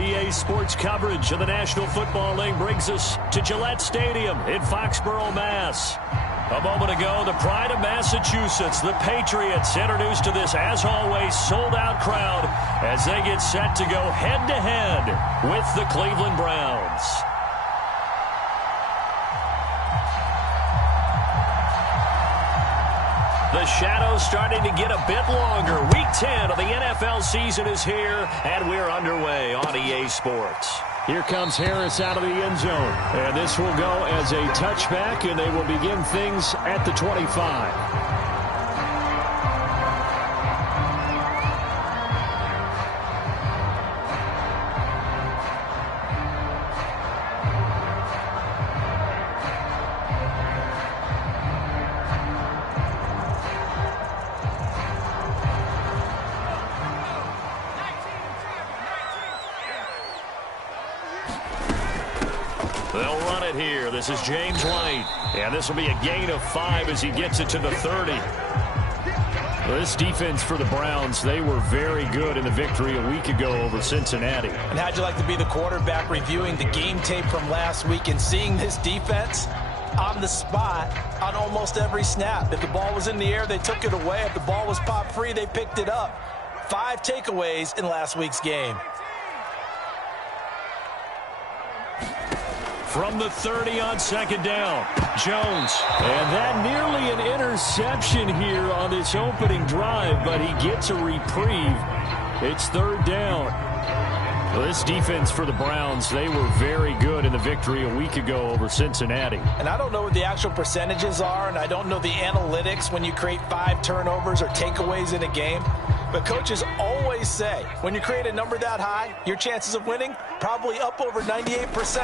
EA Sports coverage of the National Football League brings us to Gillette Stadium in Foxborough, Mass. A moment ago, the pride of Massachusetts, the Patriots, introduced to this, as always, sold-out crowd as they get set to go head-to-head with the Cleveland Browns. The shadow's starting to get a bit longer. Week 10 of the NFL season is here, and we're underway on EA Sports. Here comes Harris out of the end zone. And this will go as a touchback, and they will begin things at the 25. They'll run it here. This is James White. And this will be a gain of 5 as he gets it to the 30. This defense for the Browns, they were very good in the victory a week ago over Cincinnati. And how'd you like to be the quarterback reviewing the game tape from last week and seeing this defense on the spot on almost every snap? If the ball was in the air, they took it away. If the ball was popped free, they picked it up. 5 takeaways in last week's game. From the 30 on second down, Jones. And that nearly an interception here on this opening drive, but he gets a reprieve. It's third down. Well, this defense for the Browns, they were very good in the victory a week ago over Cincinnati. And I don't know what the actual percentages are, and I don't know the analytics when you create 5 turnovers or takeaways in a game. But coaches always say, when you create a number that high, your chances of winning probably up over 98%.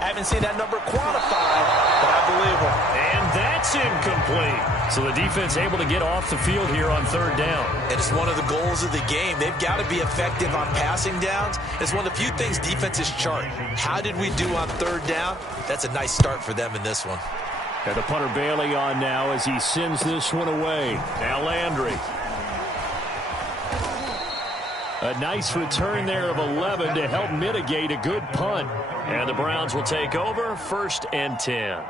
I haven't seen that number quantified, but I believe them. And that's incomplete. So the defense able to get off the field here on third down. And it's one of the goals of the game. They've got to be effective on passing downs. It's one of the few things defenses chart. How did we do on third down? That's a nice start for them in this one. And the punter Bailey on now as he sends this one away. Now Landry. A nice return there of 11 to help mitigate a good punt. And the Browns will take over, 1st and 10.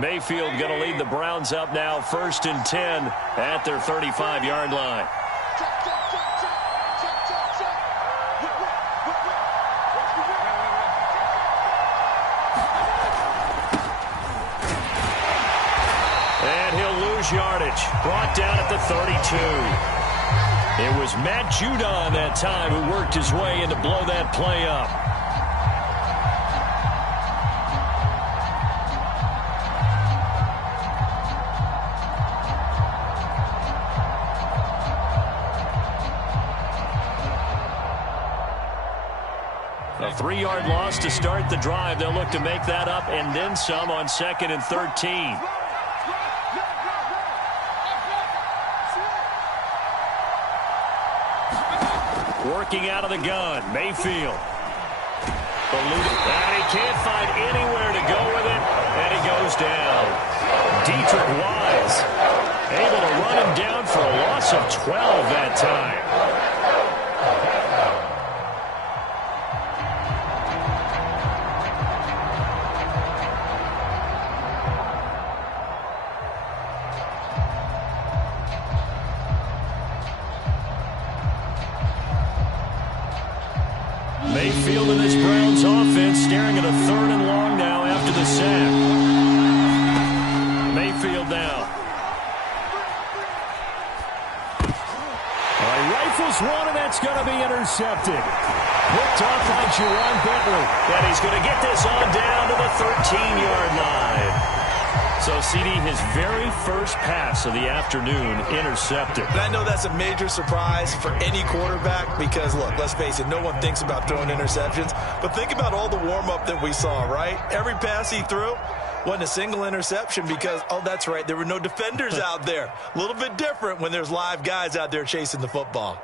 Mayfield going to lead the Browns up now, 1st and 10 at their 35-yard line. Yardage brought down at the 32. It was Matt Judon that time who worked his way in to blow that play up. A 3-yard loss to start the drive. They'll look to make that up and then some on 2nd and 13. Working out of the gun, Mayfield. And he can't find anywhere to go with it, and he goes down. Dietrich Wise able to run him down for a loss of 12 that time. Mayfield and this Browns offense staring at a 3rd and long now after the sack. Mayfield now. He rifles one, and that's going to be intercepted. Picked off by Jerron Bentley. And he's going to get this on down to the 13-yard line. So, CD, his very first pass of the afternoon intercepted. And I know that's a major surprise for any quarterback because, look, let's face it, no one thinks about throwing interceptions. But think about all the warm-up that we saw, right? Every pass he threw wasn't a single interception because, oh, that's right, there were no defenders out there. A little bit different when there's live guys out there chasing the football.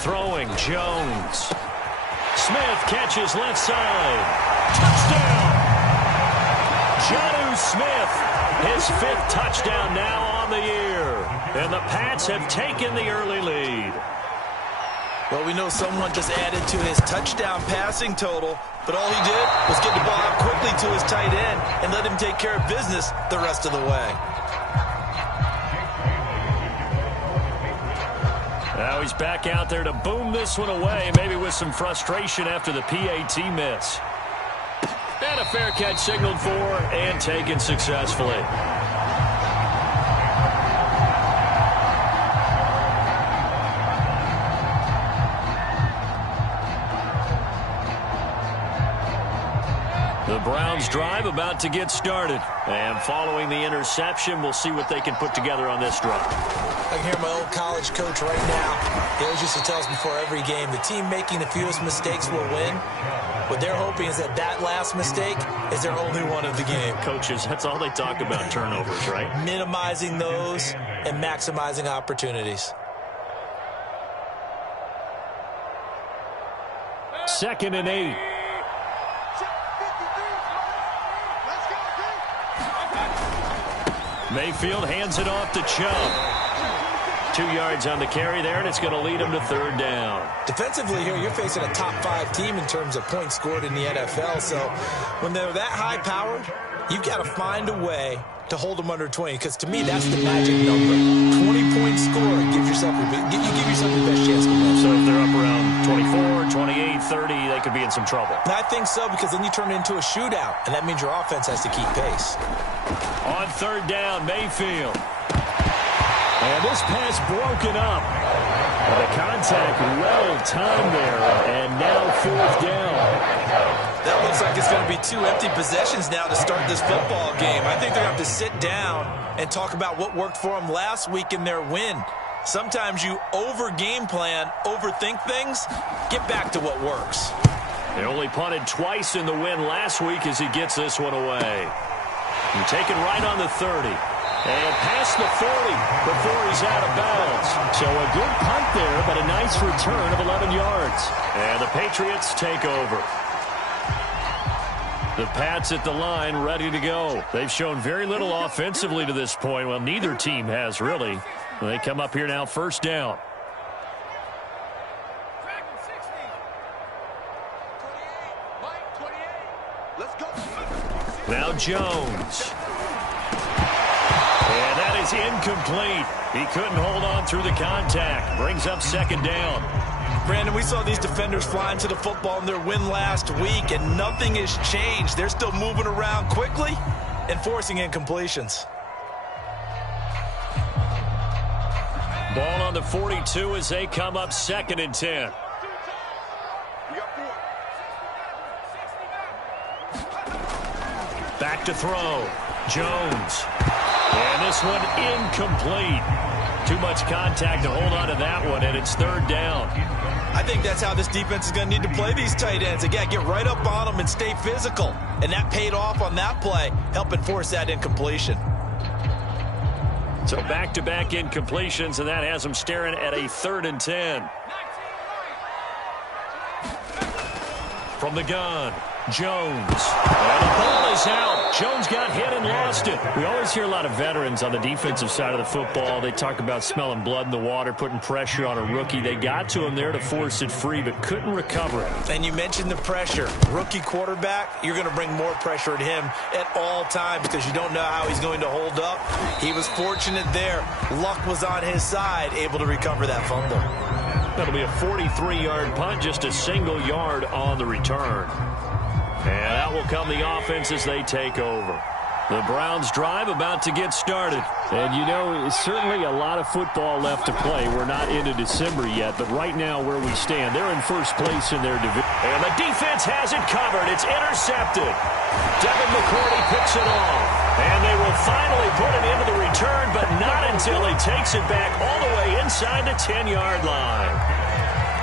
Throwing, Jones. Smith catches left side. Touchdown! Jonnu Smith, his 5th touchdown now on the year. And the Pats have taken the early lead. Well, we know someone just added to his touchdown passing total, but all he did was get the ball out quickly to his tight end and let him take care of business the rest of the way. Now he's back out there to boom this one away, maybe with some frustration after the PAT miss. And a fair catch signaled for and taken successfully. The Browns drive about to get started. And following the interception, we'll see what they can put together on this drive. I can hear my old college coach right now. He always used to tell us before every game, the team making the fewest mistakes will win. What they're hoping is that that last mistake is their only one of the game. Coaches, that's all they talk about, turnovers, right? Minimizing those and maximizing opportunities. 2nd and 8. Mayfield hands it off to Chubb. 2 yards on the carry there, and it's going to lead him to 3rd down. Defensively here, you're facing a top 5 team in terms of points scored in the NFL. So when they're that high-powered, you've got to find a way to hold them under 20, because to me, that's the magic number. 20-point score gives yourself you give yourself the best chance to win. So if they're up around 24, 28, 30, they could be in some trouble. And I think so, because then you turn it into a shootout, and that means your offense has to keep pace. On 3rd down, Mayfield. And this pass broken up. The contact well-timed there, and now 4th down. That looks like it's going to be 2 empty possessions now to start this football game. I think they're going to have to sit down and talk about what worked for them last week in their win. Sometimes you over-game plan, overthink things, get back to what works. They only punted twice in the win last week as he gets this one away. And taken right on the 30. And past the 40 before he's out of bounds. So a good punt there, but a nice return of 11 yards. And the Patriots take over. The Pats at the line ready to go. They've shown very little offensively to this point. Well, neither team has really. They come up here now 1st down. Now Jones. And that is incomplete. He couldn't hold on through the contact. Brings up 2nd down. Brandon, we saw these defenders flying to the football in their win last week, and nothing has changed. They're still moving around quickly and forcing incompletions. Ball on the 42 as they come up 2nd and 10. Back to throw. Jones. And this one incomplete. Too much contact to hold on to that one, and it's 3rd down. I think that's how this defense is going to need to play these tight ends. Again, get right up on them and stay physical. And that paid off on that play, helping force that incompletion. So back-to-back incompletions, and that has them staring at a 3rd and 10. From the gun, Jones. And the ball is out. Jones got hit and lost it. We always hear a lot of veterans on the defensive side of the football. They talk about smelling blood in the water, putting pressure on a rookie. They got to him there to force it free, but couldn't recover it. And you mentioned the pressure. Rookie quarterback, you're going to bring more pressure at him at all times because you don't know how he's going to hold up. He was fortunate there. Luck was on his side, able to recover that fumble. That'll be a 43-yard punt, just a single yard on the return. And out will come the offense as they take over. The Browns drive about to get started. And, you know, certainly a lot of football left to play. We're not into December yet, but right now where we stand, they're in 1st place in their division. And the defense has it covered. It's intercepted. Devin McCourty picks it off. And they will finally put it into the return, but not until he takes it back all the way inside the 10-yard line.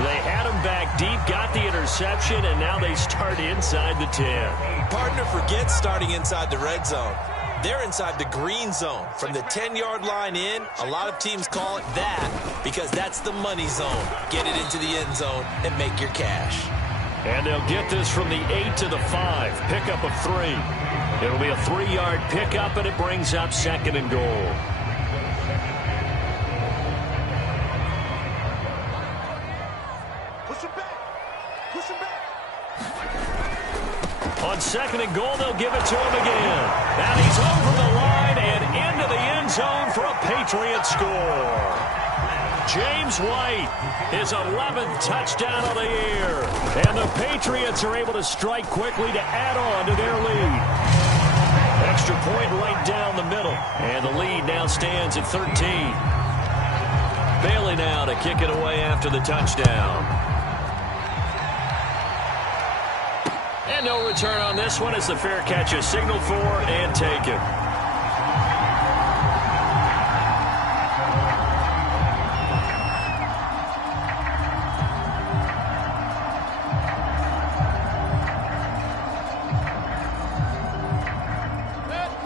They had him back deep, got the interception, and now they start inside the 10. Partner forgets starting inside the red zone. They're inside the green zone. From the 10-yard line in, a lot of teams call it that because that's the money zone. Get it into the end zone and make your cash. And they'll get this from the 8 to the 5. Pickup of 3. It'll be a 3-yard pickup, and it brings up 2nd and goal. Push him back. Push him back. On 2nd and goal, they'll give it to him again. And he's over the line and into the end zone for a Patriot score. James White, his 11th touchdown of the year. And the Patriots are able to strike quickly to add on to their lead. Extra point right down the middle. And the lead now stands at 13. Bailey now to kick it away after the touchdown. And no return on this one as the fair catch is signaled for and taken.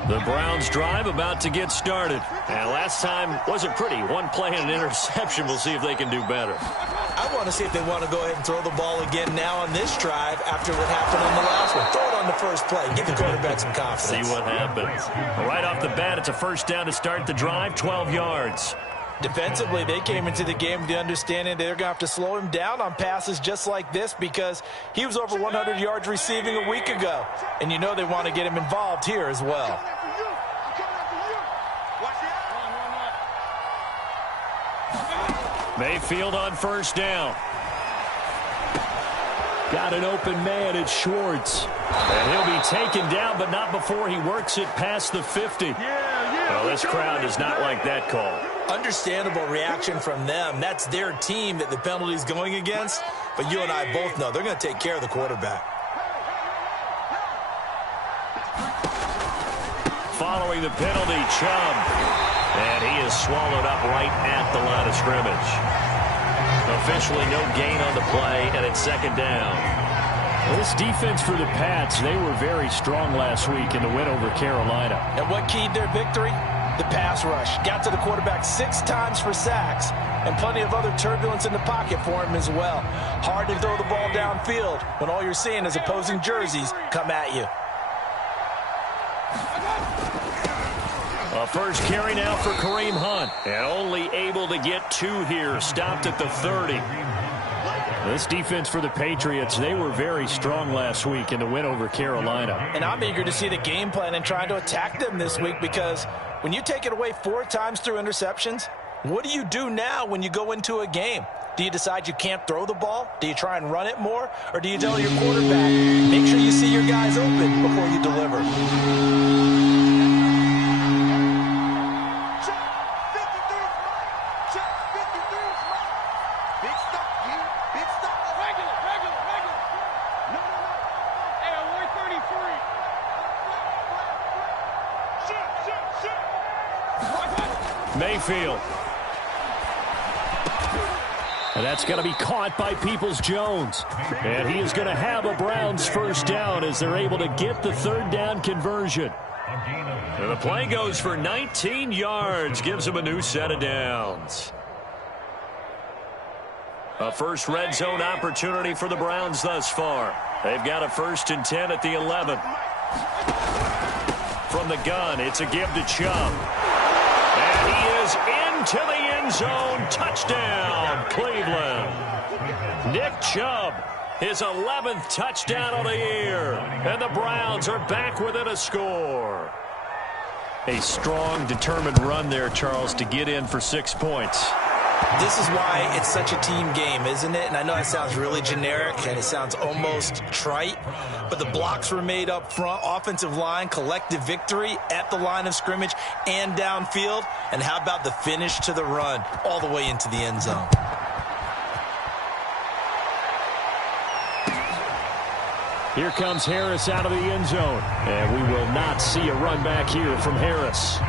The Browns drive about to get started. And last time wasn't pretty. One play and an interception. We'll see if they can do better. I want to see if they want to go ahead and throw the ball again now on this drive after what happened on the last one. Throw it on the first play. Give the quarterback some confidence. See what happens. Right off the bat, it's a first down to start the drive, 12 yards. Defensively, they came into the game with the understanding they're going to have to slow him down on passes just like this because he was over 100 yards receiving a week ago. And you know they want to get him involved here as well. Mayfield on first down. Got an open man. It's Schwartz. And he'll be taken down, but not before he works it past the 50. Well, this crowd does not like that call. Understandable reaction from them. That's their team that the penalty's going against. But you and I both know they're going to take care of the quarterback. Following the penalty, Chubb. And he is swallowed up right at the line of scrimmage. Officially no gain on the play, and it's 2nd down. This defense for the Pats, they were very strong last week in the win over Carolina. And what keyed their victory? The pass rush. Got to the quarterback 6 times for sacks, and plenty of other turbulence in the pocket for him as well. Hard to throw the ball downfield when all you're seeing is opposing jerseys come at you. A first carry now for Kareem Hunt. And only able to get 2 here. Stopped at the 30. This defense for the Patriots, they were very strong last week in the win over Carolina. And I'm eager to see the game plan and trying to attack them this week because when you take it away 4 times through interceptions, what do you do now when you go into a game? Do you decide you can't throw the ball? Do you try and run it more? Or do you tell your quarterback, make sure you see your guys open before you deliver? Mayfield. And that's going to be caught by Peoples-Jones. And he is going to have a Browns first down as they're able to get the 3rd down conversion. And the play goes for 19 yards. Gives them a new set of downs. A first red zone opportunity for the Browns thus far. They've got a 1st and 10 at the 11. From the gun, it's a give to Chubb. And he is into the end zone. Touchdown, Cleveland. Nick Chubb, his 11th touchdown of the year. And the Browns are back within a score. A strong, determined run there, Charles, to get in for 6 points. This is why it's such a team game, isn't it? And I know that sounds really generic and it sounds almost trite, but the blocks were made up front, offensive line, collective victory at the line of scrimmage and downfield. And how about the finish to the run all the way into the end zone? Here comes Harris out of the end zone. And we will not see a run back here from Harris.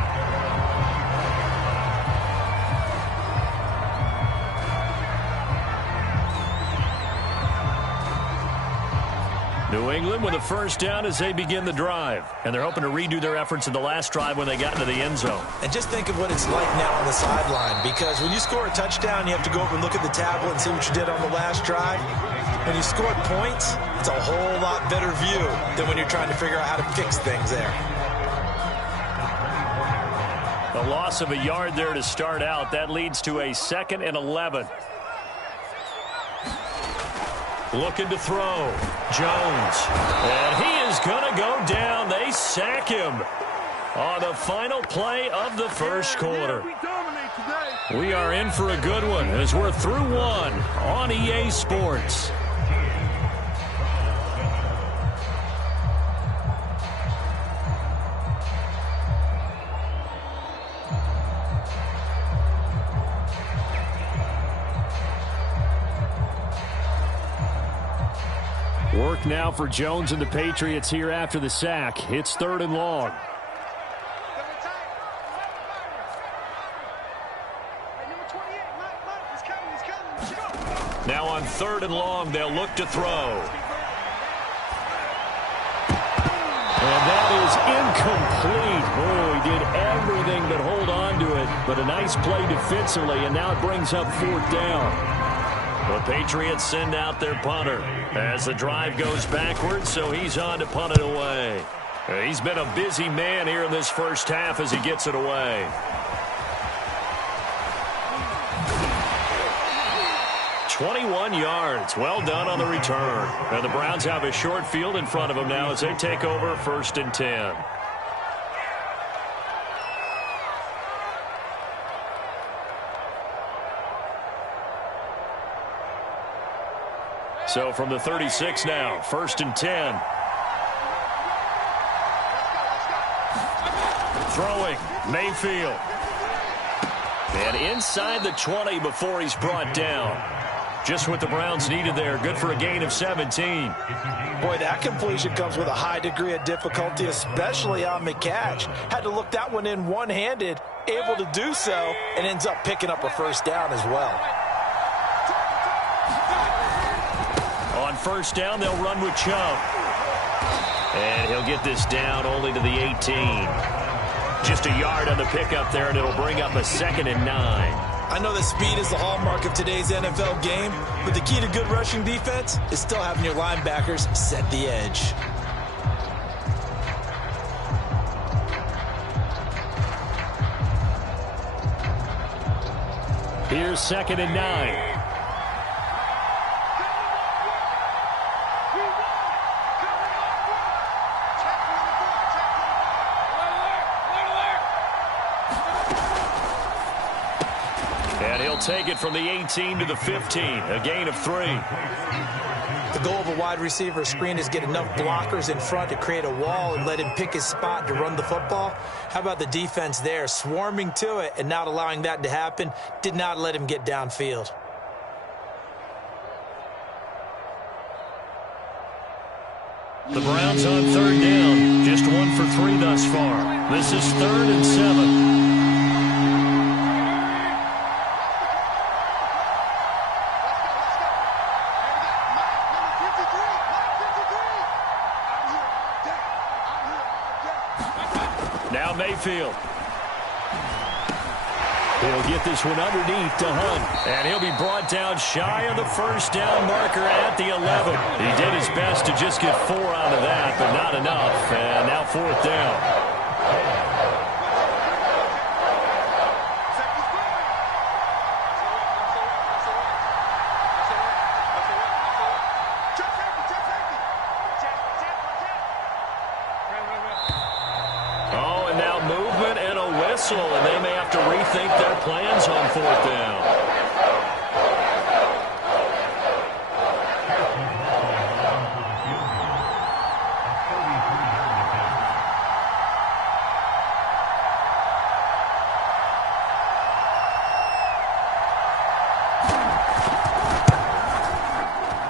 New England with a first down as they begin the drive. And they're hoping to redo their efforts in the last drive when they got into the end zone. And just think of what it's like now on the sideline, because when you score a touchdown, you have to go over and look at the tablet and see what you did on the last drive. When you scored points, it's a whole lot better view than when you're trying to figure out how to fix things there. A loss of a yard there to start out. That leads to a 2nd and 11. Looking to throw. Jones. And he is going to go down. They sack him on the final play of the first quarter. We are in for a good one as we're through one on EA Sports. Work now for Jones and the Patriots here after the sack. It's 3rd and long. Now on 3rd and long, they'll look to throw. And that is incomplete. Oh, he did everything but hold on to it. But a nice play defensively, and now it brings up 4th down. The Patriots send out their punter as the drive goes backwards, so he's on to punt it away. He's been a busy man here in this first half as he gets it away. "21 yards. Well done on the return. And the Browns have a short field in front of them now as they take over 1st and 10. So from the 36 now, 1st and 10. Throwing, Mayfield. And inside the 20 before he's brought down. Just what the Browns needed there. Good for a gain of 17. Boy, that completion comes with a high degree of difficulty, especially on the catch. Had to look that one in one-handed, able to do so, and ends up picking up a first down as well. On 1st down, they'll run with Chubb. And he'll get this down only to the 18. Just a yard on the pickup there, and it'll bring up a 2nd and 9. I know that speed is the hallmark of today's NFL game, but the key to good rushing defense is still having your linebackers set the edge. Here's 2nd and 9. Take it from the 18 to the 15, a gain of 3. The goal of a wide receiver screen is get enough blockers in front to create a wall and let him pick his spot to run the football. How about the defense there, swarming to it and not allowing that to happen, did not let him get downfield. The Browns on 3rd down, just 1 for 3 thus far. This is 3rd and 7. Mayfield. He'll get this one underneath to Hunt. And he'll be brought down shy of the first down marker at the 11. He did his best to just get 4 out of that, but not enough. And now 4th down. And they may have to rethink their plans on 4th down.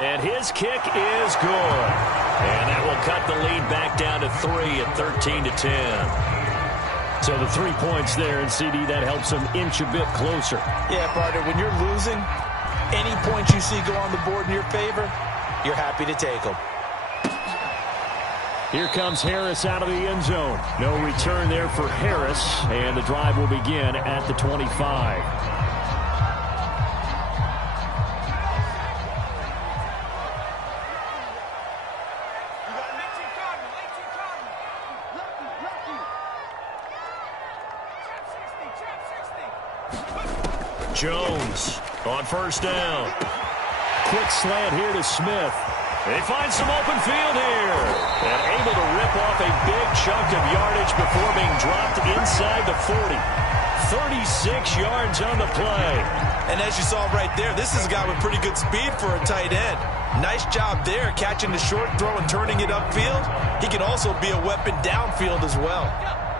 And his kick is good. And that will cut the lead back down to 3 at 13 to 10. So the 3 points there, and CD, that helps them inch a bit closer. Yeah, partner, when you're losing, any points you see go on the board in your favor, you're happy to take them. Here comes Harris out of the end zone. No return there for Harris, and the drive will begin at the 25. Jones on first down. Quick slant here to Smith. They find some open field here. And able to rip off a big chunk of yardage before being dropped inside the 40. 36 yards on the play. And as you saw right there, this is a guy with pretty good speed for a tight end. Nice job there, catching the short throw and turning it upfield. He can also be a weapon downfield as well.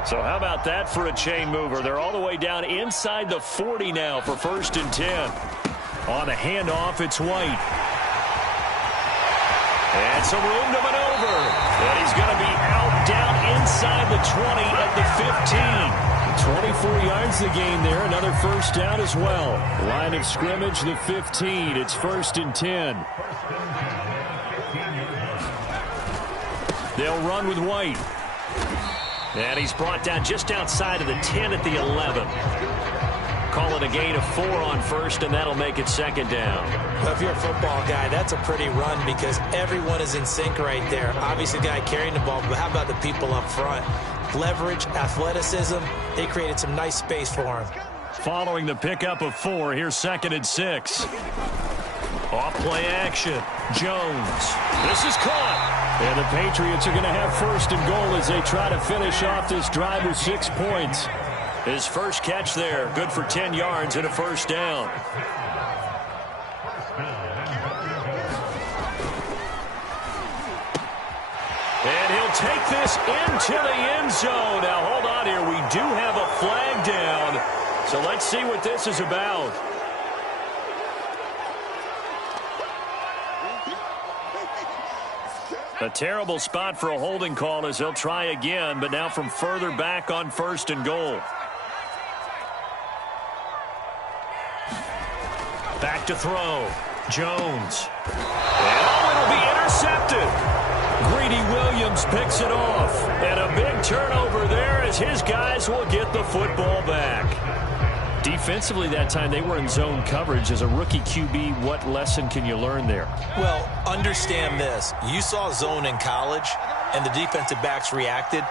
So how about that for a chain mover? They're all the way down inside the 40 now for 1st and 10. On the handoff, it's White. And some room to maneuver. And he's going to be out down inside the 20 at the 15. 24 yards the gain there. Another first down as well. Line of scrimmage, the 15. It's 1st and 10. They'll run with White. And he's brought down just outside of the 10 at the 11. Call it a gain of 4 on first, and that'll make it 2nd down. Well, if you're a football guy, that's a pretty run because everyone is in sync right there. Obviously, the guy carrying the ball, but how about the people up front? Leverage, athleticism, they created some nice space for him. Following the pickup of 4, here's 2nd and 6. Off play action. Jones. This is caught. And the Patriots are going to have 1st and goal as they try to finish off this drive with 6 points. His first catch there, good for 10 yards and a first down. And he'll take this into the end zone. Now, hold on here. We do have a flag down. So let's see what this is about. A terrible spot for a holding call as they'll try again, but now from further back on 1st and goal. Back to throw. Jones. And it'll be intercepted. Greedy Williams picks it off. And a big turnover there as his guys will get the football back. Defensively that time, they were in zone coverage. As a rookie QB, what lesson can you learn there? Well, understand this. You saw zone in college, and the defensive backs reacted,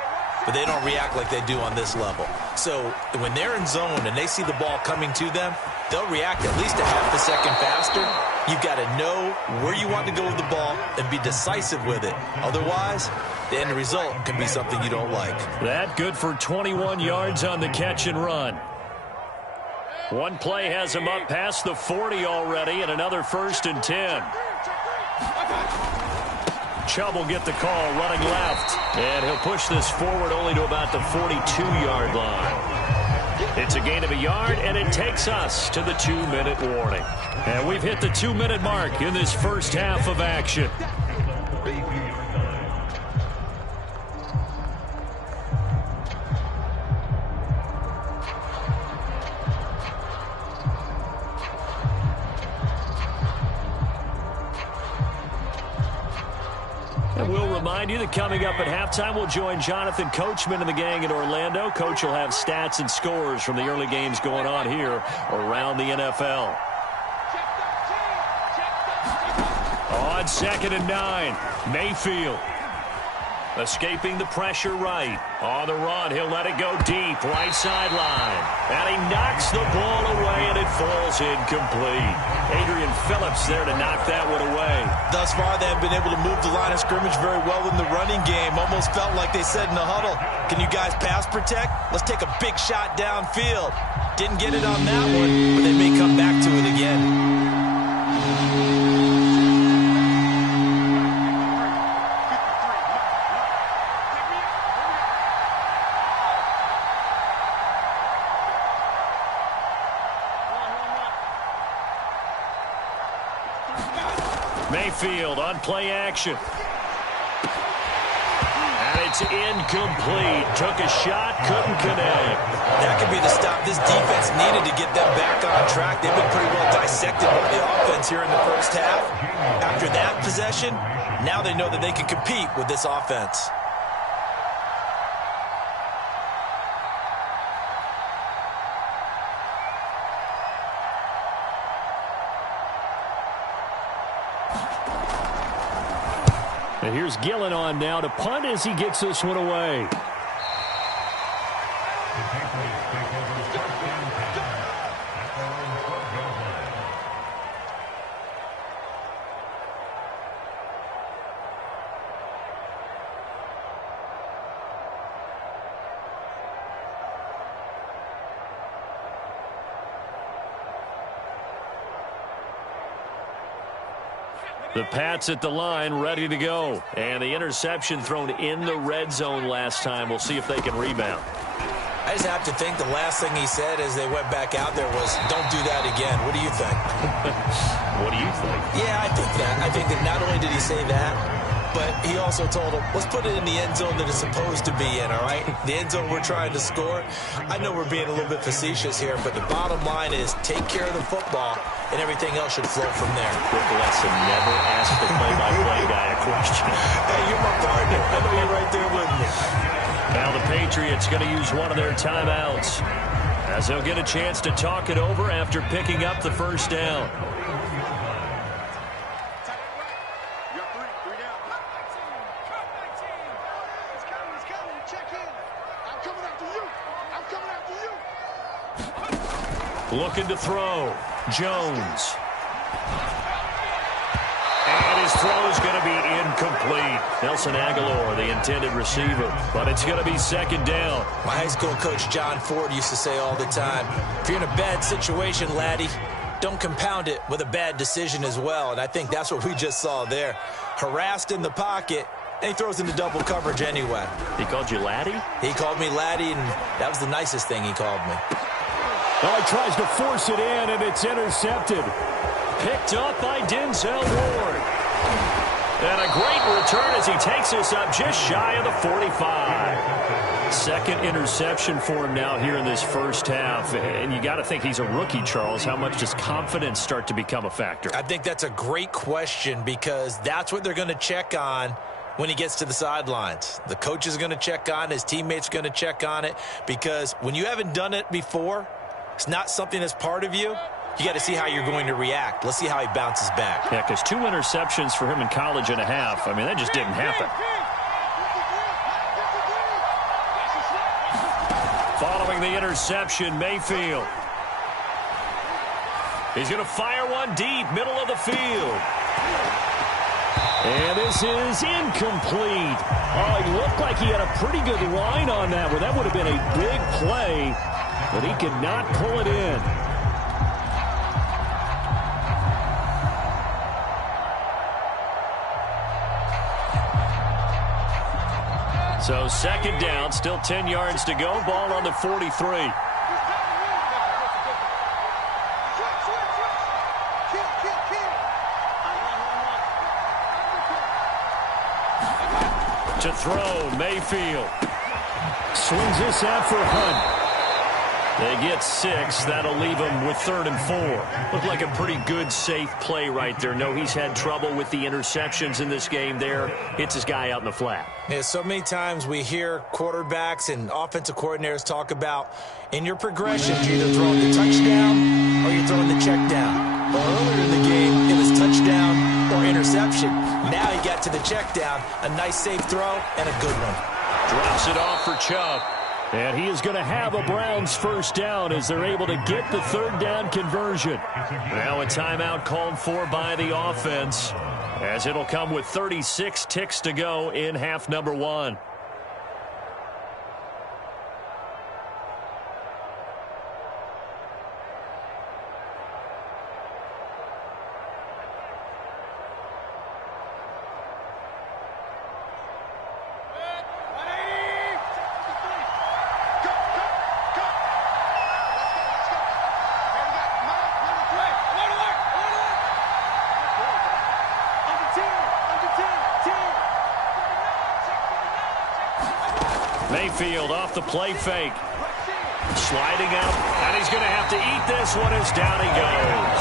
but they don't react like they do on this level. So when they're in zone and they see the ball coming to them, they'll react at least a half a second faster. You've got to know where you want to go with the ball and be decisive with it. Otherwise, the end result can be something you don't like. That good for 21 yards on the catch and run. One play has him up past the 40 already, and another 1st and 10. Chubb will get the call running left, and he'll push this forward only to about the 42-yard line. It's a gain of a yard, and it takes us to the 2-minute warning. And we've hit the 2-minute mark in this first half of action. And we'll remind you that coming up at halftime, we'll join Jonathan Coachman and the gang in Orlando. Coach will have stats and scores from the early games going on here around the NFL. On 2nd and 9, Mayfield. Escaping the pressure right. On the run, he'll let it go deep, right sideline. And he knocks the ball away, and it falls incomplete. Adrian Phillips there to knock that one away. Thus far, they have been able to move the line of scrimmage very well in the running game. Almost felt like they said in the huddle, can you guys pass protect? Let's take a big shot downfield. Didn't get it on that one, but they may come back to it again. Mayfield on play action. And it's incomplete. Took a shot, couldn't connect. That could be the stop this defense needed to get them back on track. They've been pretty well dissected by the offense here in the first half. After that possession, now they know that they can compete with this offense. And here's Gillen on now to punt as he gets this one away. The Pats at the line, ready to go. And the interception thrown in the red zone last time. We'll see if they can rebound. I just have to think the last thing he said as they went back out there was, don't do that again. What do you think? What do you think? Yeah, I think that. I think that not only did he say that, but he also told him, let's put it in the end zone that it's supposed to be in, all right? The end zone we're trying to score. I know we're being a little bit facetious here, but the bottom line is take care of the football, and everything else should flow from there. Quick lesson, never ask the play-by-play guy a question. Hey, you're my partner. I know you're right there with me. Now the Patriots going to use one of their timeouts as they'll get a chance to talk it over after picking up the first down. Looking to throw. Jones. And his throw is going to be incomplete. Nelson Aguilar, the intended receiver. But it's going to be second down. My high school coach, John Ford, used to say all the time, if you're in a bad situation, laddie, don't compound it with a bad decision as well. And I think that's what we just saw there. Harassed in the pocket, and he throws into double coverage anyway. He called you laddie? He called me laddie, and that was the nicest thing he called me. Oh, he tries to force it in, and it's intercepted. Picked up by Denzel Ward. And a great return as he takes us up just shy of the 45. Second interception for him now here in this first half. And you got to think he's a rookie, Charles. How much does confidence start to become a factor? I think that's a great question because that's what they're going to check on when he gets to the sidelines. The coach is going to check on it. His teammates are going to check on it because when you haven't done it before, it's not something that's part of you. You got to see how you're going to react. Let's see how he bounces back. Yeah, because 2 interceptions for him in college and a half. I mean, that just didn't happen. Following the interception, Mayfield. He's going to fire one deep, middle of the field. And this is incomplete. Oh, he looked like he had a pretty good line on that one. That would have been a big play, but he could not pull it in. So second down, still 10 yards to go. Ball on the 43. To throw, Mayfield. Swings this out for Hunt. They get 6. That'll leave them with 3rd and 4. Looked like a pretty good, safe play right there. No, he's had trouble with the interceptions in this game there. Hits his guy out in the flat. Yeah, so many times we hear quarterbacks and offensive coordinators talk about in your progressions, you're either throwing the touchdown or you're throwing the check down. Well, earlier in the game, it was touchdown or interception. Now he got to the check down, a nice safe throw and a good one. Drops it off for Chubb. And he is going to have a Browns first down as they're able to get the 3rd down conversion. Now a timeout called for by the offense, as it'll come with 36 ticks to go in half number 1. Mayfield off the play fake. Sliding up, and he's going to have to eat this one as down he goes.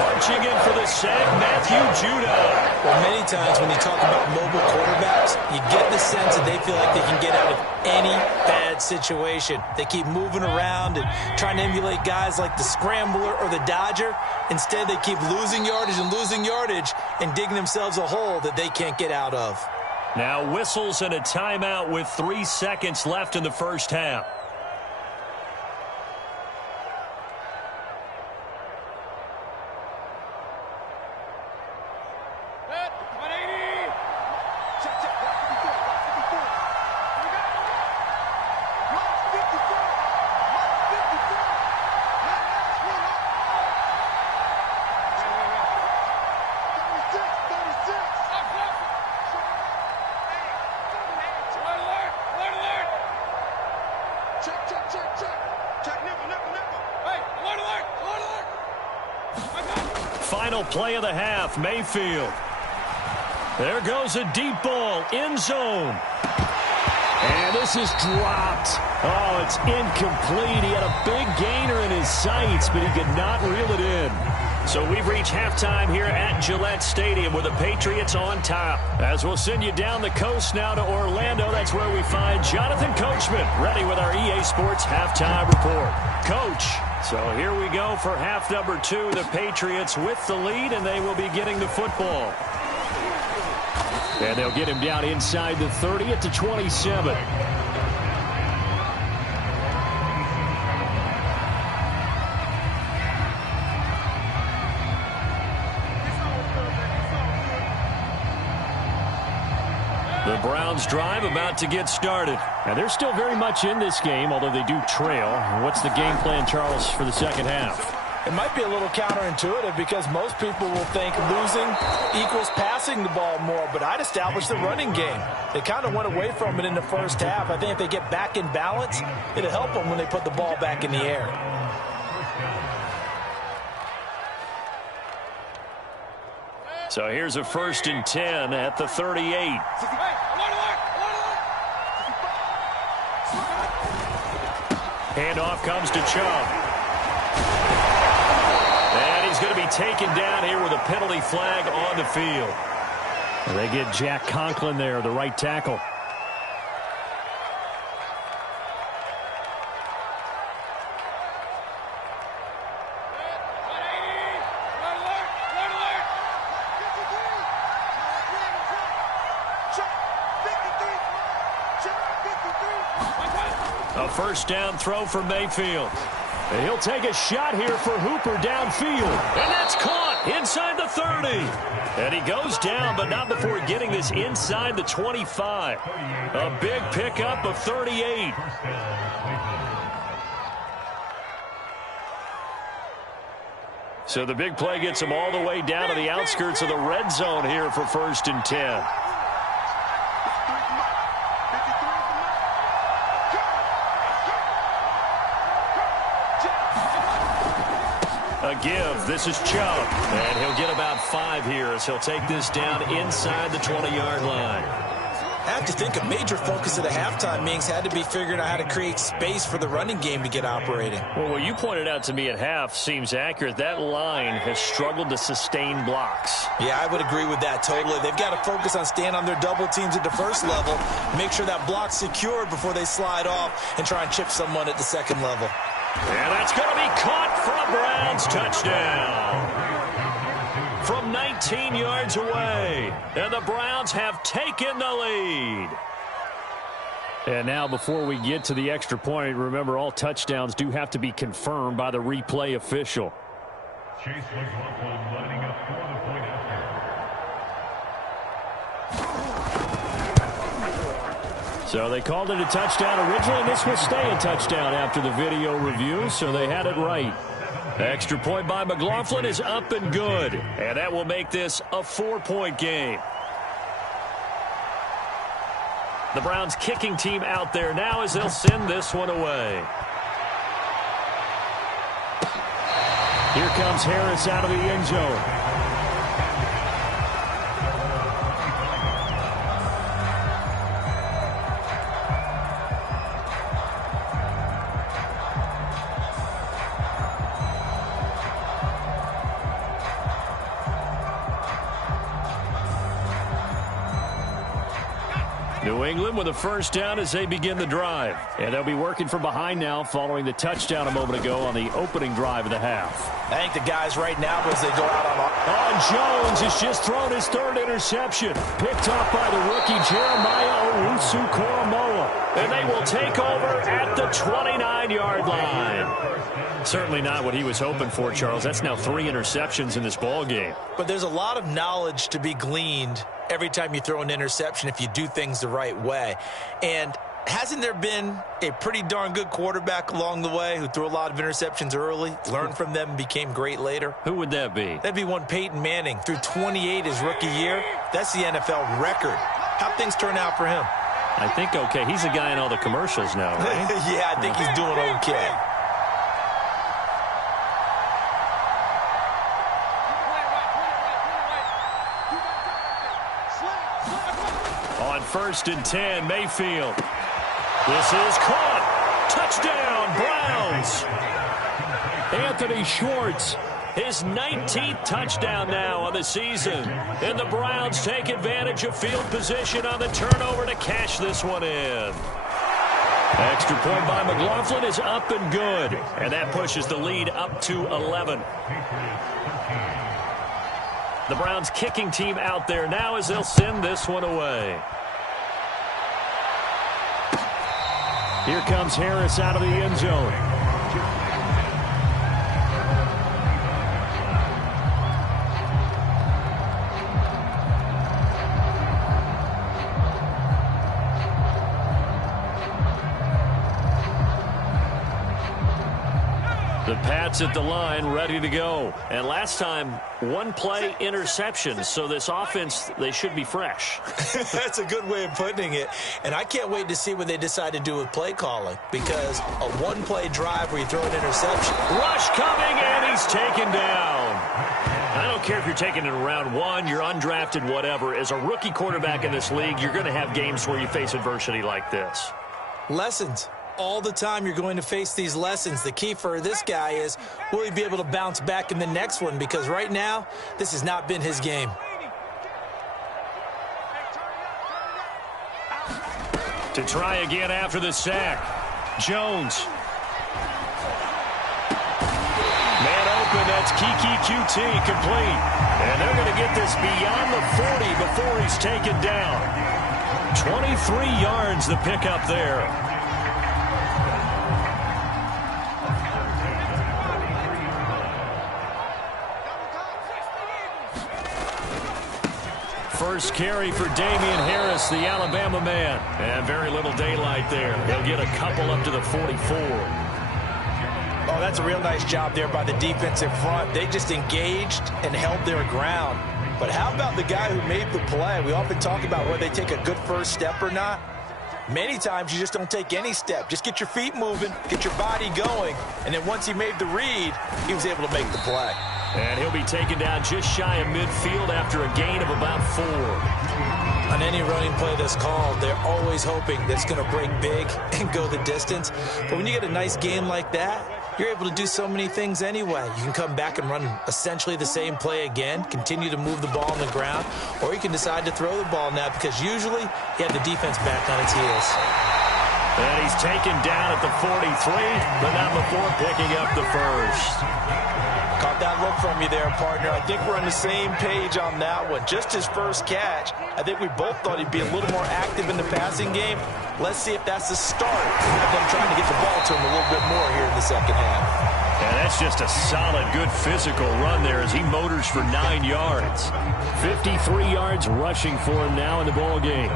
Marching in for the sack, Matthew Judah. Well, many times when you talk about mobile quarterbacks, you get the sense that they feel like they can get out of any bad situation. They keep moving around and trying to emulate guys like the scrambler or the dodger. Instead, they keep losing yardage and digging themselves a hole that they can't get out of. Now whistles and a timeout with 3 seconds left in the first half. Final play of the half, Mayfield. There goes a deep ball, end zone. And this is dropped. Oh, it's incomplete. He had a big gainer in his sights, but he could not reel it in. So we've reached halftime here at Gillette Stadium with the Patriots on top. As we'll send you down the coast now to Orlando, that's where we find Jonathan Coachman ready with our EA Sports halftime report. Coach, so here we go for half number 2. The Patriots with the lead, and they will be getting the football. And they'll get him down inside the 30 at the 27. The Browns drive about to get started. And they're still very much in this game, although they do trail. What's the game plan, Charles, for the second half? It might be a little counterintuitive because most people will think losing equals passing the ball more, but I'd establish the running game. They kind of went away from it in the first half. I think if they get back in balance, it'll help them when they put the ball back in the air. So here's a 1st and 10 at the 38. Handoff comes to Chubb. And he's going to be taken down here with a penalty flag on the field. Well, they get Jack Conklin there, the right tackle. A 1st down throw for Mayfield. And he'll take a shot here for Hooper downfield. And that's caught inside the 30. And he goes down, but not before getting this inside the 25. A big pickup of 38. So the big play gets him all the way down to the outskirts of the red zone here for 1st and 10. A give. This is Chubb. And he'll get about 5 here as he'll take this down inside the 20-yard line. I have to think a major focus of the halftime meetings had to be figuring out how to create space for the running game to get operating. Well, what you pointed out to me at half seems accurate. That line has struggled to sustain blocks. Yeah, I would agree with that totally. They've got to focus on staying on their double teams at the first level, make sure that block's secured before they slide off and try and chip someone at the second level. And that's going to be caught for a Browns touchdown. From 19 yards away. And the Browns have taken the lead. And now before we get to the extra point, remember all touchdowns do have to be confirmed by the replay official. Chase McLaughlin lining up for the point after. So they called it a touchdown originally, and this will stay a touchdown after the video review, so they had it right. Extra point by McLaughlin is up and good. And that will make this a 4-point game. The Browns kicking team out there now as they'll send this one away. Here comes Harris out of the end zone. New England with a first down as they begin the drive. And they'll be working from behind now following the touchdown a moment ago on the opening drive of the half. I think the guys right now, as they go out on Jones has just thrown his third interception. Picked off by the rookie Jeremiah Owusu-Koramoah. And they will take over at the 29-yard line. Certainly not what he was hoping for, Charles. That's now 3 interceptions in this ball game. But there's a lot of knowledge to be gleaned every time you throw an interception if you do things the right way. And hasn't there been a pretty darn good quarterback along the way who threw a lot of interceptions early, learned from them, and became great later? Who would that be? That'd be one Peyton Manning. Threw 28 his rookie year. That's the NFL record. How'd things turn out for him? I think okay. He's a guy in all the commercials now, right? Yeah, I think he's doing okay. On 1st and 10, Mayfield. This is caught. Touchdown, Browns. Anthony Schwartz, his 19th touchdown now on the season. And the Browns take advantage of field position on the turnover to cash this one in. Extra point by McLaughlin is up and good. And that pushes the lead up to 11. The Browns kicking team out there now as they'll send this one away. Here comes Harris out of the end zone. The Pats at the line, ready to go. And last time, one play interception. So this offense, they should be fresh. That's a good way of putting it. And I can't wait to see what they decide to do with play calling. Because a one-play drive where you throw an interception. Rush coming, and he's taken down. I don't care if you're taking it in round 1, you're undrafted, whatever. As a rookie quarterback in this league, you're going to have games where you face adversity like this. Lessons. All the time you're going to face these lessons. The key for this guy is, will he be able to bounce back in the next one? Because right now, this has not been his game. To try again after the sack. Jones. Man open, that's Kiki QT complete. And they're going to get this beyond the 40 before he's taken down. 23 yards the pickup there. First carry for Damian Harris, the Alabama man. And very little daylight there. He'll get a couple up to the 44. Oh, that's a real nice job there by the defensive front. They just engaged and held their ground. But how about the guy who made the play? We often talk about whether they take a good first step or not. Many times you just don't take any step. Just get your feet moving, get your body going. And then once he made the read, he was able to make the play. And he'll be taken down just shy of midfield after a gain of about 4. On any running play that's called, they're always hoping that it's going to break big and go the distance. But when you get a nice game like that, you're able to do so many things anyway. You can come back and run essentially the same play again, continue to move the ball on the ground, or you can decide to throw the ball now because usually you have the defense back on its heels. And he's taken down at the 43, but not before picking up the first. Caught that look from you there, partner. I think we're on the same page on that one. Just his first catch. I think we both thought he'd be a little more active in the passing game. Let's see if that's the start of them trying to get the ball to him a little bit more here in the second half. And that's just a solid, good physical run there as he motors for 9 yards. 53 yards rushing for him now in the ball game.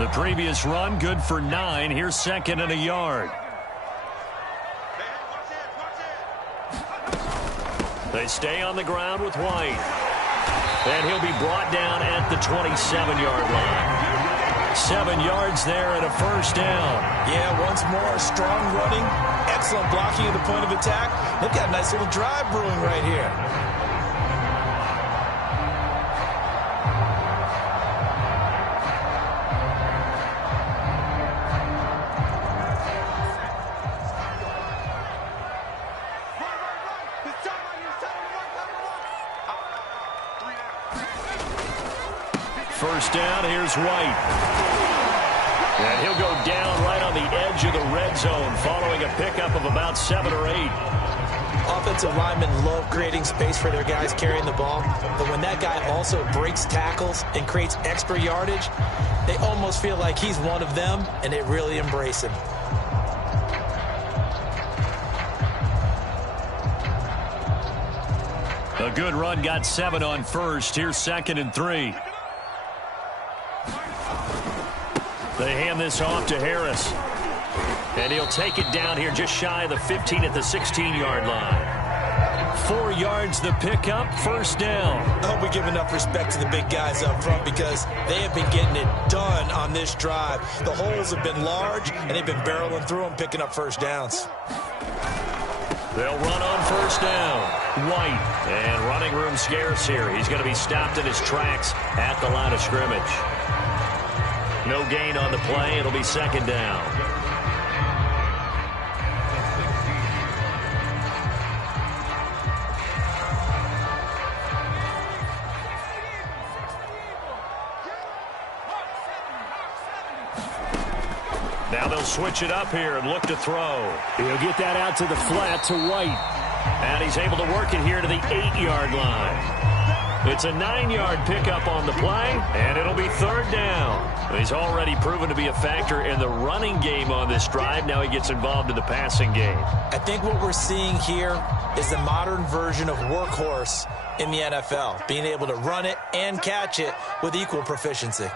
The previous run, good for 9. Here's 2nd and a yard. They stay on the ground with White. And he'll be brought down at the 27-yard line. 7 yards there and a first down. Yeah, once more, strong running, excellent blocking at the point of attack. They've got a nice little drive brewing right here. first down. Here's White. And he'll go down right on the edge of the red zone following a pickup of about 7 or 8. Offensive linemen love creating space for their guys carrying the ball, but when that guy also breaks tackles and creates extra yardage, they almost feel like he's one of them, and they really embrace him. A good run got 7 on first. Here's 2nd and 3. They hand this off to Harris. And he'll take it down here just shy of the 15 at the 16-yard line. 4 yards the pickup, first down. I hope we give enough respect to the big guys up front because they have been getting it done on this drive. The holes have been large, and they've been barreling through them, picking up first downs. They'll run on first down. White, and running room scarce here. He's going to be stopped in his tracks at the line of scrimmage. No gain on the play. It'll be 2nd down. Now they'll switch it up here and look to throw. He'll get that out to the flat to White. And he's able to work it here to the 8-yard line. It's a 9-yard pickup on the play, and it'll be 3rd down. He's already proven to be a factor in the running game on this drive. Now he gets involved in the passing game. I think what we're seeing here is the modern version of workhorse in the NFL, being able to run it and catch it with equal proficiency.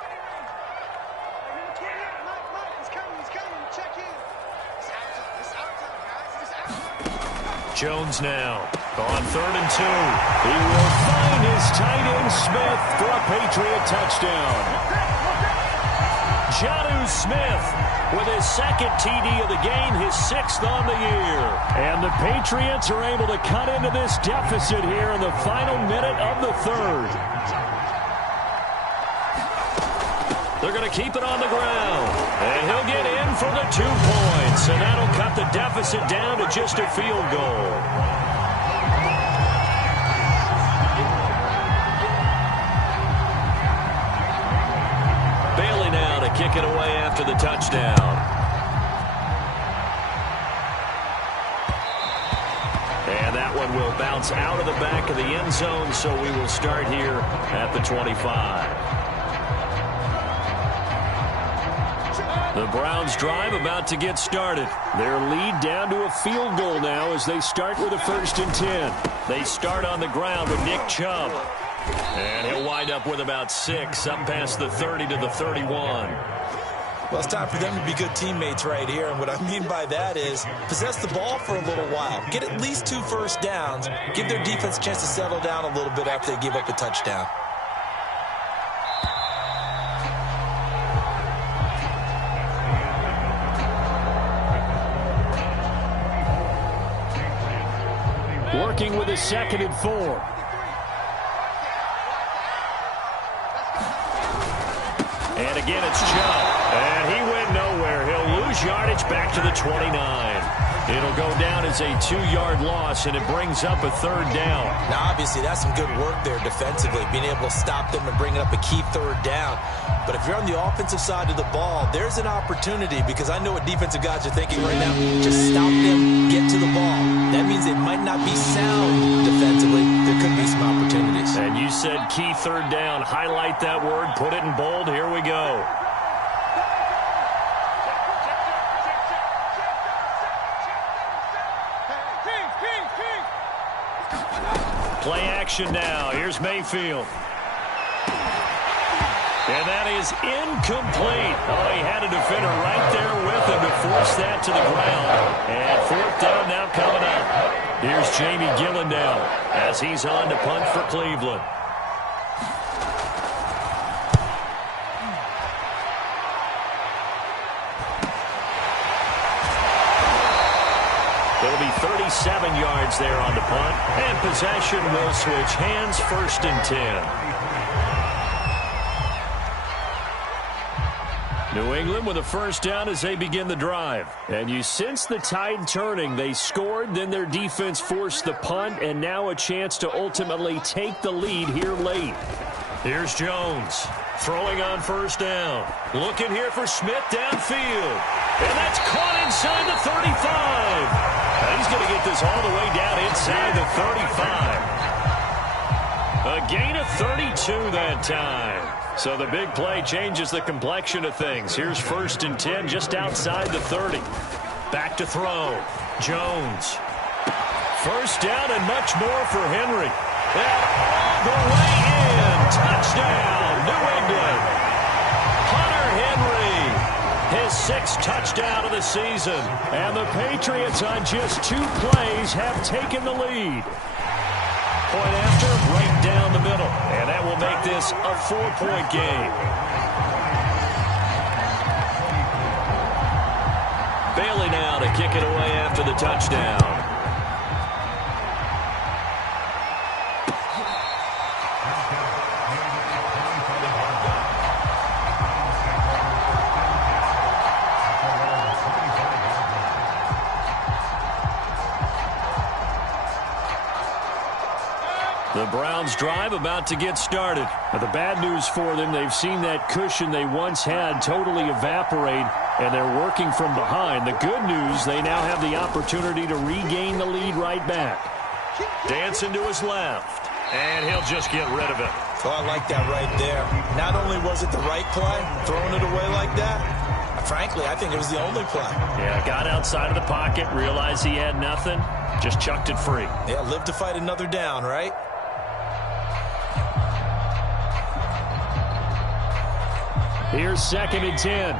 Jones now on 3rd and 2. He will find his tight end Smith for a Patriot touchdown. Jonnu Smith with his 2nd TD of the game, his 6th on the year. And the Patriots are able to cut into this deficit here in the final minute of the 3rd. They're going to keep it on the ground. And he'll get in for the 2 points. And that'll cut the deficit down to just a field goal. Bailey now to kick it away after the touchdown. And that one will bounce out of the back of the end zone, so we will start here at the 25. The Browns drive about to get started. Their lead down to a field goal now as they start with a 1st and 10. They start on the ground with Nick Chubb. And he'll wind up with about 6, up past the 30 to the 31. Well, it's time for them to be good teammates right here. And what I mean by that is possess the ball for a little while. Get at least 2 first downs. Give their defense a chance to settle down a little bit after they give up a touchdown. Working with a 2nd and 4. And again, it's Chubb. And he went nowhere. He'll lose yardage back to the 29. It'll go down as a 2-yard loss, and it brings up a 3rd down. Now, obviously, that's some good work there defensively, being able to stop them and bringing up a key 3rd down. But if you're on the offensive side of the ball, there's an opportunity, because I know what defensive guys are thinking right now. Just stop them, get to the ball. That means they might not be sound defensively. There could be some opportunities. And you said key 3rd down. Highlight that word. Put it in bold. Here we go. Play action now. Here's Mayfield. And that is incomplete. Oh, he had a defender right there with him to force that to the ground. And 4th down now coming up. Here's Jamie Gillandale as he's on to punt for Cleveland. It'll be 37 yards there on the punt. And possession will switch hands, 1st and 10. New England with a 1st down as they begin the drive. And you sense the tide turning. They scored, then their defense forced the punt, and now a chance to ultimately take the lead here late. Here's Jones throwing on first down. Looking here for Smith downfield. And that's caught inside the 35. Now he's going to get this all the way down inside the 35. A gain of 32 that time. So the big play changes the complexion of things. Here's 1st and 10 just outside the 30. Back to throw. Jones. First down and much more for Henry. And all the way in. Touchdown, New England. Hunter Henry, his 6th touchdown of the season. And the Patriots on just 2 plays have taken the lead. Point after, right down the middle. And that will make this a 4-point game. Bailey now to kick it away after the touchdown. The Browns drive about to get started. But the bad news for them, they've seen that cushion they once had totally evaporate, and they're working from behind. The good news, they now have the opportunity to regain the lead right back. Dancing to his left, and he'll just get rid of it. Oh, I like that right there. Not only was it the right play, throwing it away like that, frankly, I think it was the only play. Yeah, got outside of the pocket, realized he had nothing, just chucked it free. Yeah, live to fight another down, right? Here's 2nd and 10.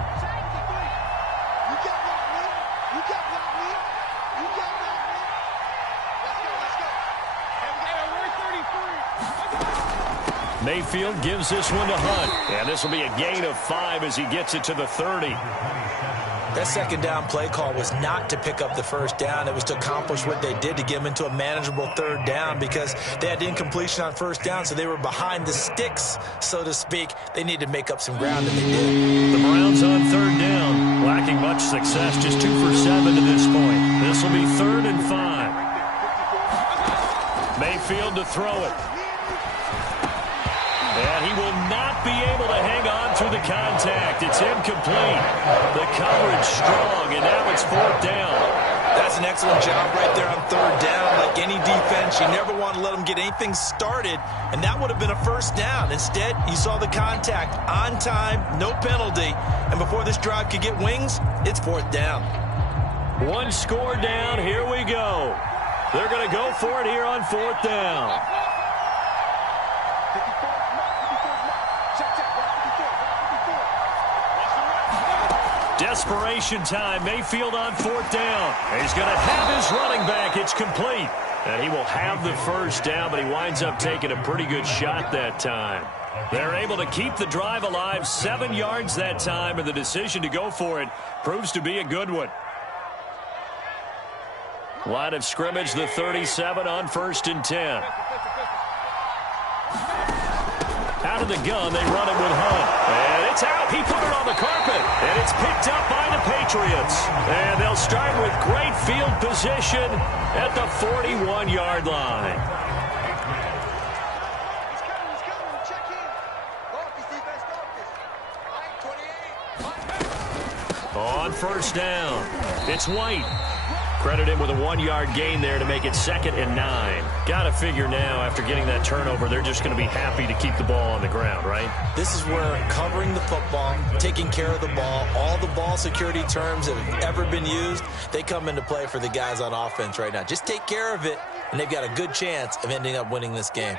Mayfield gives this one to Hunt. And this will be a gain of 5 as he gets it to the 30. That 2nd down play call was not to pick up the 1st down. It was to accomplish what they did to get them into a manageable 3rd down because they had incompletion on 1st down, so they were behind the sticks, so to speak. They needed to make up some ground, and they did. The Browns on 3rd down, lacking much success, just 2 for 7 to this point. This will be 3rd and 5. Mayfield to throw it. And he will not be able to hang on through the contact. It's incomplete. The coverage strong, and now it's 4th down. That's an excellent job right there on 3rd down. Like any defense, you never want to let them get anything started, and that would have been a 1st down. Instead, you saw the contact on time, no penalty, and before this drive could get wings, it's 4th down. 1 score down. Here we go. They're going to go for it here on 4th down. Desperation time. Mayfield on 4th down. He's going to have his running back. It's complete. And he will have the 1st down, but he winds up taking a pretty good shot that time. They're able to keep the drive alive. 7 yards that time, and the decision to go for it proves to be a good one. Line of scrimmage, the 37 on 1st and 10. Out of the gun, they run it with Hunt. And it's out. He put it on the carpet. And it's picked up by the Patriots. And they'll start with great field position at the 41-yard line. On 1st down, it's White. Credit him with a 1-yard gain there to make it 2nd and 9. Got to figure now, after getting that turnover, they're just going to be happy to keep the ball on the ground, right? This is where covering the football, taking care of the ball, all the ball security terms that have ever been used, they come into play for the guys on offense right now. Just take care of it, and they've got a good chance of ending up winning this game.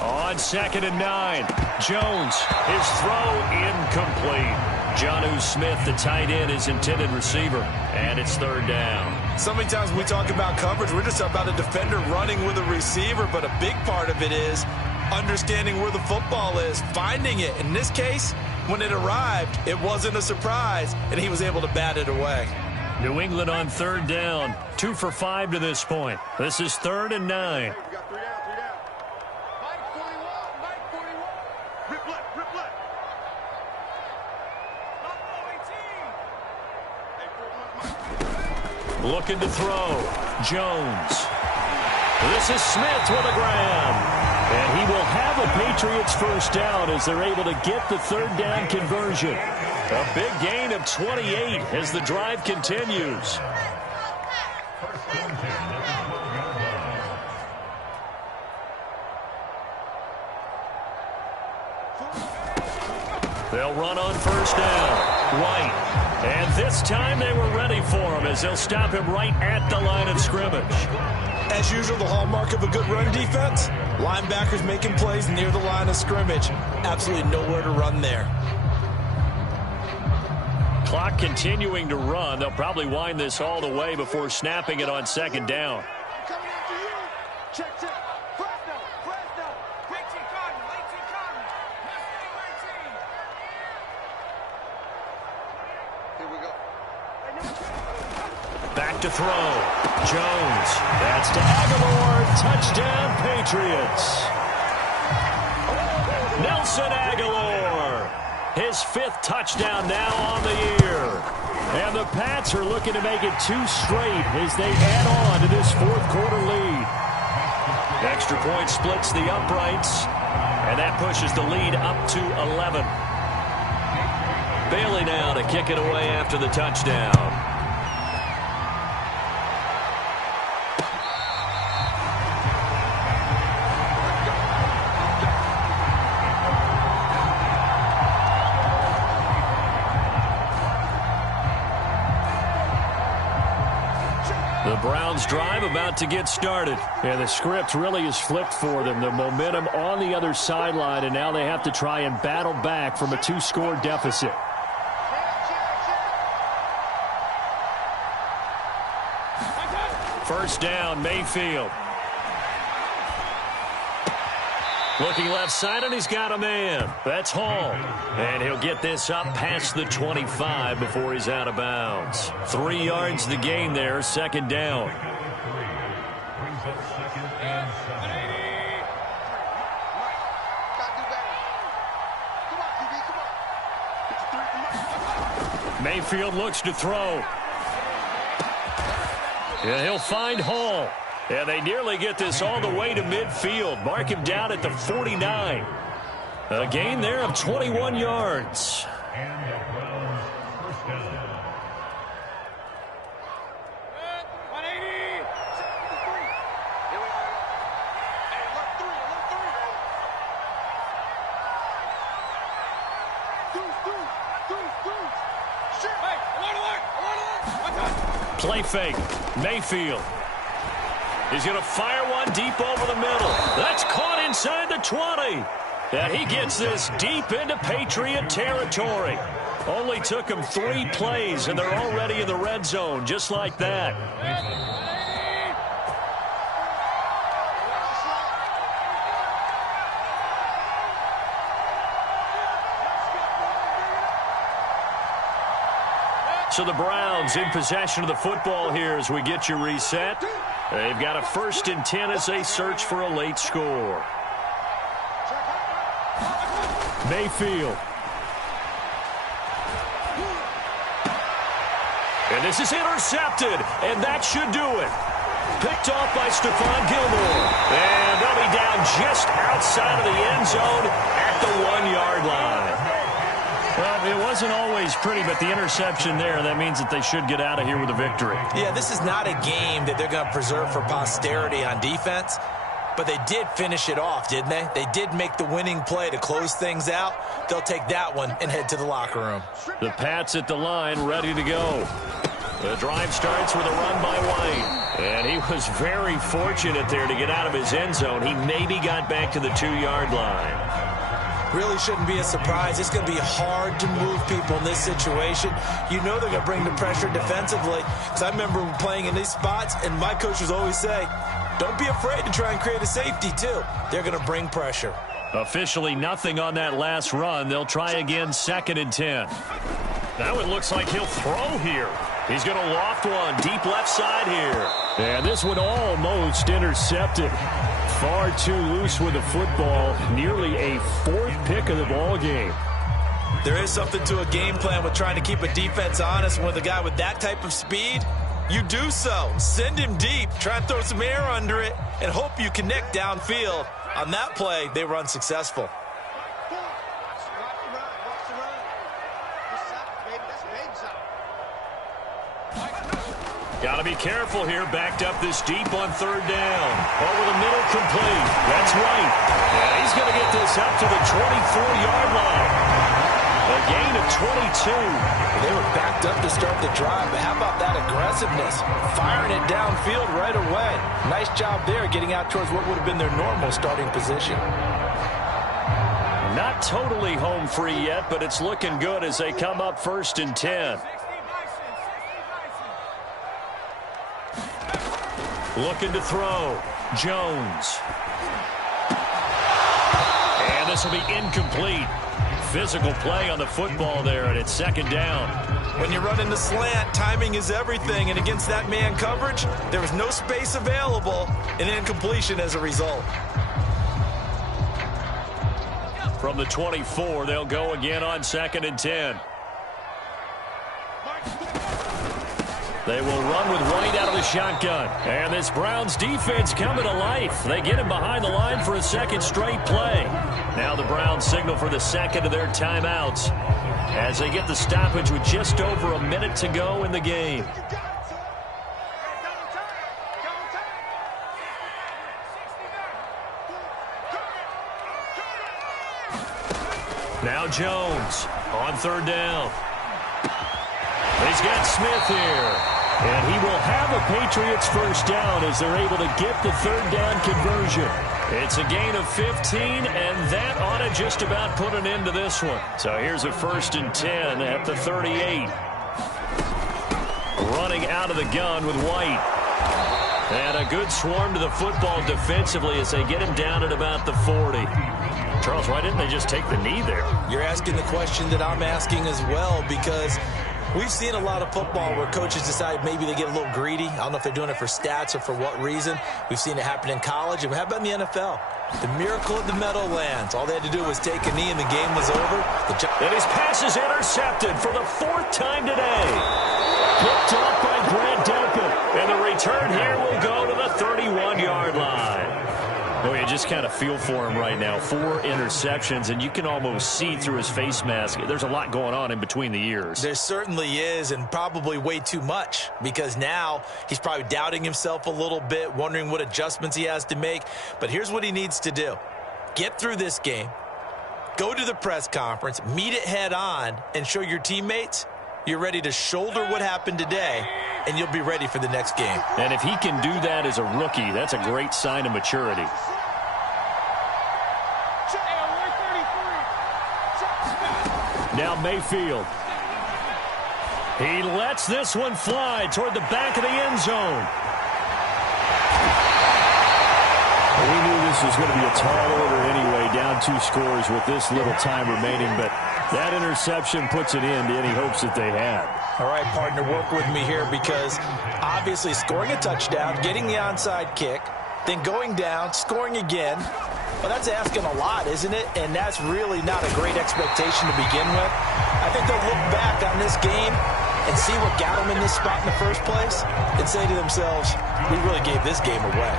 On 2nd and 9, Jones, his throw incomplete. Jonnu Smith, the tight end, his intended receiver, and it's 3rd down. So many times when we talk about coverage, we're just about a defender running with a receiver, but a big part of it is understanding where the football is, finding it. In this case, when it arrived, it wasn't a surprise, and he was able to bat it away. New England on 3rd down, 2 for 5 to this point. This is 3rd and 9. Looking to throw. Jones. This is Smith with a grab. And he will have a Patriots first down as they're able to get the third down conversion. A big gain of 28 as the drive continues. They'll run on first down. White. And this time they were ready for him as they'll stop him right at the line of scrimmage. As usual, the hallmark of a good run defense, linebackers making plays near the line of scrimmage. Absolutely nowhere to run there. Clock continuing to run. They'll probably wind this all the way before snapping it on second down. Coming after you. Check. Fresno. 18 Cotton. Here we go. Back to throw. Jones. That's to Aguilar. Touchdown, Patriots. Nelson Aguilar. His 5th touchdown now on the year. And the Pats are looking to make it 2 straight as they add on to this 4th quarter lead. Extra point splits the uprights. And that pushes the lead up to 11. Bailey now to kick it away after the touchdown. The Browns drive about to get started. And the script really is flipped for them. The momentum on the other sideline, and now they have to try and battle back from a 2-score deficit. First down, Mayfield. Looking left side, and he's got a man. That's Hall. And he'll get this up past the 25 before he's out of bounds. 3 yards the gain there, second down. Mayfield looks to throw. And he'll find Hall. And they nearly get this all the way to midfield. Mark him down at the 49. A gain there of 21 yards. Play fake. Mayfield. He's going to fire one deep over the middle. That's caught inside the 20. And he gets this deep into Patriot territory. Only took him 3 plays, and they're already in the red zone, just like that. So the Browns in possession of the football here as we get you reset. They've got a 1st and 10 as they search for a late score. Mayfield. And this is intercepted, and that should do it. Picked off by Stephon Gilmore. And they'll be down just outside of the end zone at the 1-yard line. Well, it wasn't always pretty, but the interception there, that means that they should get out of here with a victory. Yeah, this is not a game that they're going to preserve for posterity on defense, but they did finish it off, didn't they? They did make the winning play to close things out. They'll take that one and head to the locker room. The Pats at the line, ready to go. The drive starts with a run by White. And he was very fortunate there to get out of his end zone. He maybe got back to the 2-yard line. Really shouldn't be a surprise. It's going to be hard to move people in this situation. You know they're going to bring the pressure defensively. Because I remember playing in these spots, and my coaches always say, don't be afraid to try and create a safety, too. They're going to bring pressure. Officially nothing on that last run. They'll try again, 2nd and 10. Now it looks like he'll throw here. He's going to loft one deep left side here. And this one almost intercepted. Far too loose with the football. Nearly a 4th pick of the ball game. There is something to a game plan with trying to keep a defense honest. With a guy with that type of speed, you do so. Send him deep. Try and throw some air under it and hope you connect downfield. On that play, they were unsuccessful. Got to be careful here. Backed up this deep on third down. Over the middle, complete. That's right. And he's going to get this up to the 24-yard line. A gain of 22. They were backed up to start the drive, but how about that aggressiveness? Firing it downfield right away. Nice job there getting out towards what would have been their normal starting position. Not totally home free yet, but it's looking good as they come up 1st and 10. Looking to throw. Jones. And this will be incomplete. Physical play on the football there, and it's 2nd down. When you run in the slant, timing is everything, and against that man coverage, there was no space available, and incompletion as a result. From the 24, they'll go again on 2nd and 10. They will run with White out of the shotgun. And this Browns defense coming to life. They get him behind the line for a 2nd straight play. Now the Browns signal for the 2nd of their timeouts as they get the stoppage with just over a minute to go in the game. Now Jones on 3rd down. He's got Smith here. And he will have a Patriots 1st down as they're able to get the 3rd down conversion. It's a gain of 15, and that ought to just about put an end to this one. So here's a 1st and 10 at the 38. Running out of the gun with White. And a good swarm to the football defensively as they get him down at about the 40. Charles, why didn't they just take the knee there? You're asking the question that I'm asking as well, because we've seen a lot of football where coaches decide maybe they get a little greedy. I don't know if they're doing it for stats or for what reason. We've seen it happen in college. And how about in the NFL? The miracle of the Meadowlands. All they had to do was take a knee and the game was over. And his pass is intercepted for the 4th time today. Picked off by Grant Delpit. And the return here will go to the 31-yard line. Oh, you just kind of feel for him right now. 4 interceptions, and you can almost see through his face mask. There's a lot going on in between the ears. There certainly is, and probably way too much, because now he's probably doubting himself a little bit, wondering what adjustments he has to make. But here's what he needs to do. Get through this game, go to the press conference, meet it head on, and show your teammates you're ready to shoulder what happened today, and you'll be ready for the next game. And if he can do that as a rookie, that's a great sign of maturity. Now Mayfield. He lets this one fly toward the back of the end zone. We knew this was going to be a tall order anyway, down 2 scores with this little time remaining, but that interception puts an end to any hopes that they had. All right, partner, work with me here, because obviously scoring a touchdown, getting the onside kick, then going down, scoring again, well, that's asking a lot, isn't it? And that's really not a great expectation to begin with. I think they'll look back on this game and see what got them in this spot in the first place and say to themselves, we really gave this game away.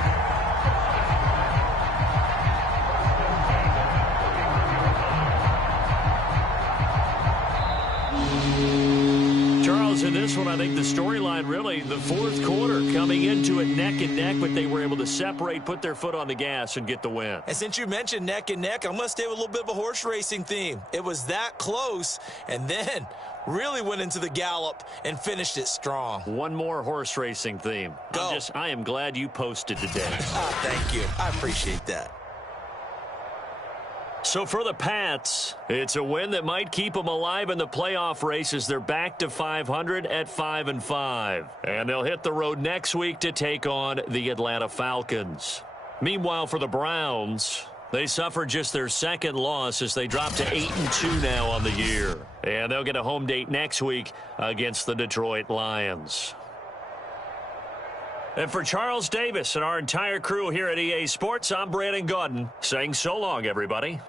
In this one, I think the storyline really, the 4th quarter, coming into it neck and neck, but they were able to separate, put their foot on the gas, and get the win. And since you mentioned neck and neck, I'm going to stay with a little bit of a horse racing theme. It was that close, and then really went into the gallop and finished it strong. One more horse racing theme. Go. I am glad you posted today. Thank you. I appreciate that. So for the Pats, it's a win that might keep them alive in the playoff race as they're back to 500 at 5-5. And they'll hit the road next week to take on the Atlanta Falcons. Meanwhile, for the Browns, they suffered just their 2nd loss as they drop to 8-2 now on the year. And they'll get a home date next week against the Detroit Lions. And for Charles Davis and our entire crew here at EA Sports, I'm Brandon Gaudin saying so long, everybody.